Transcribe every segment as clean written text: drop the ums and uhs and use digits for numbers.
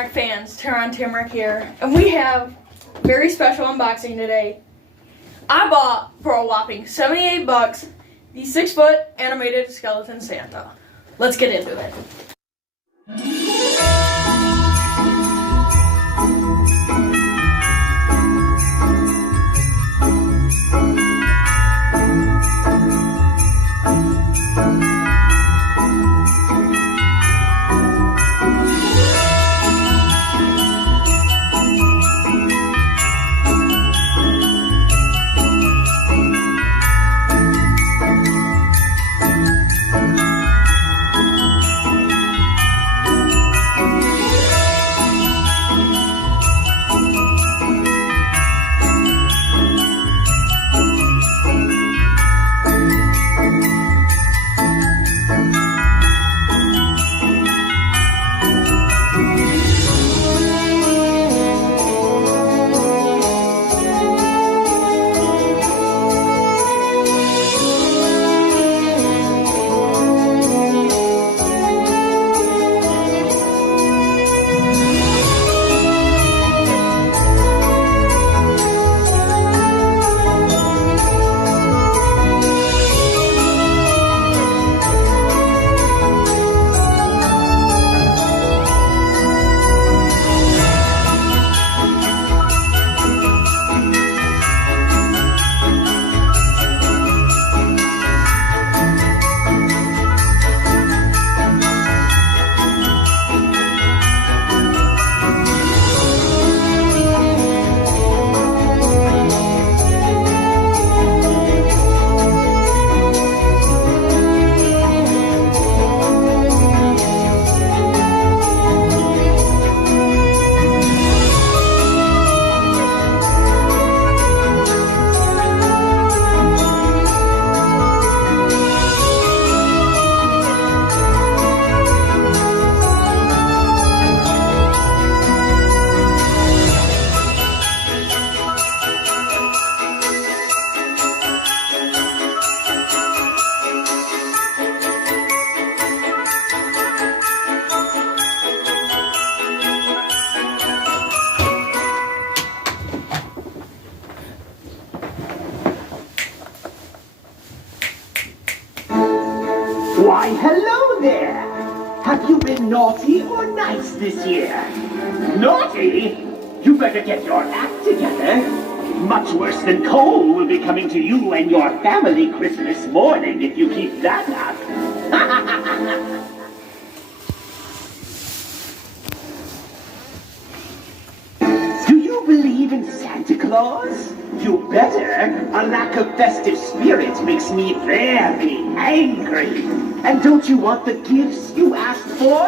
Tamarack Fans, Tamarack here, and we have a very special unboxing today. I bought for a whopping $78 the 6-foot animated skeleton Santa. Let's get into it. Why, hello there! Have you been naughty or nice this year? Naughty? You better get your act together. Much worse than coal will be coming to you and your family Christmas morning if you keep that up. Do you believe in Santa Claus? You better. A lack of festive spirit makes me very angry. And don't you want the gifts you asked for?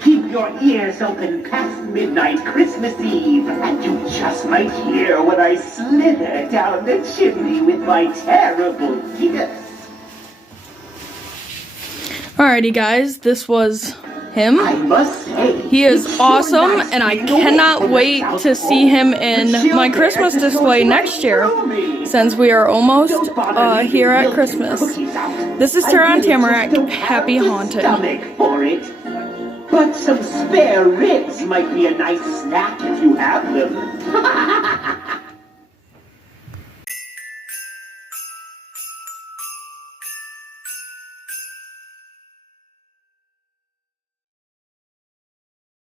Keep your ears open past midnight Christmas Eve, and you just might hear when I slither down the chimney with my terrible gifts. Alrighty guys, this was him. I must say, He is awesome, and I cannot wait to see him in my Christmas display next year, since we are almost here at Christmas. This is Tara on Tamarack. Happy haunting. For it. But some spare ribs might be a nice snack if you have them.